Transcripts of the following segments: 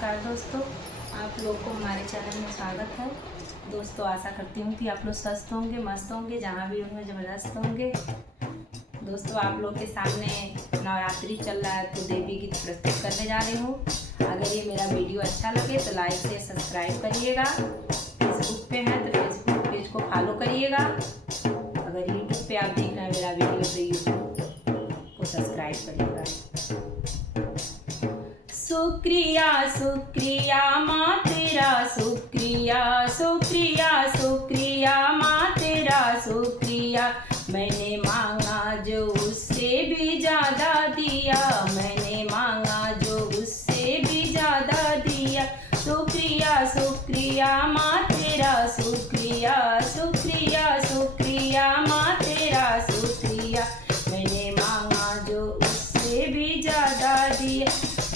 नमस्कार दोस्तों, आप लोग को हमारे चैनल में स्वागत है। दोस्तों आशा करती हूँ कि आप लोग स्वस्थ होंगे, मस्त होंगे, जहाँ भी होंगे ज़बरदस्त होंगे। दोस्तों आप लोग के सामने नवरात्रि चल रहा है तो देवी गीत प्रस्तुत करने जा रही हूँ। अगर ये मेरा वीडियो अच्छा लगे तो लाइक से सब्सक्राइब करिएगा। फेसबुक पे हैं तो फेसबुक पेज को फॉलो करिएगा। अगर यूट्यूब पे आप देख रहे हैं मेरा वीडियो तो यूट्यूब को सब्सक्राइब करिएगा। शुक्रिया शुक्रिया माँ तेरा, शुक्रिया शुक्रिया शुक्रिया माँ तेरा शुक्रिया। मैंने मांगा जो उससे भी ज़्यादा दिया, मैंने मांगा जो उससे भी ज़्यादा दिया। शुक्रिया शुक्रिया माँ तेरा, शुक्रिया शुक्रिया शुक्रिया माँ तेरा शुक्रिया। मैंने मांगा जो उससे भी ज़्यादा दिया,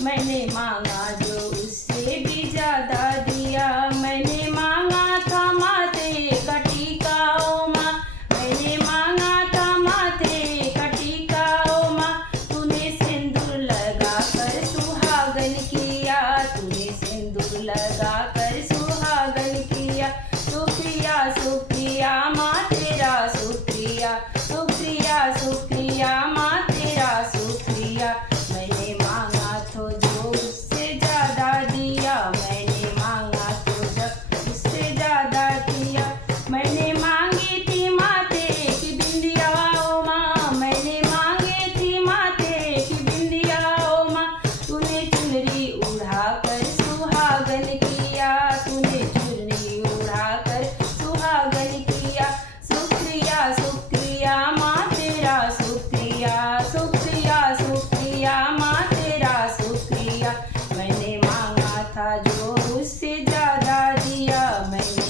मैंने मांगा जो उससे भी ज़्यादा दिया। मैंने मांगा था माथे का टीका ओ माँ, मैंने मांगा था माथे का टीका ओ माँ। तूने सिंदूर लगा कर सुहागन किया, तूने सिंदूर लगा कर सुहागन किया। शुक्रिया शुक्रिया माँ तेरा, शुक्रिया शुक्रिया शुक्रिया माँ तेरा शुक्रिया। मैंने मांगा तो जो उससे ज़्यादा दिया, मैंने मांगा तो जब उससे ज़्यादा दिया। मैंने मांगी थी माथे की बिंदिया ओ माँ, मैंने मांगी थी माथे की बिंदिया ओ माँ। तूने चुनरी उड़ा कर सुहागन किया, तूने चुनरी उड़ा कर सुहागन किया। शुक्रिया शुक्रिया माँ तेरा, शुक्रिया शुक्रिया शुक्रिया माँ तेरा शुक्रिया। मैंने मांगा था जो उससे ज़्यादा दिया, मैंने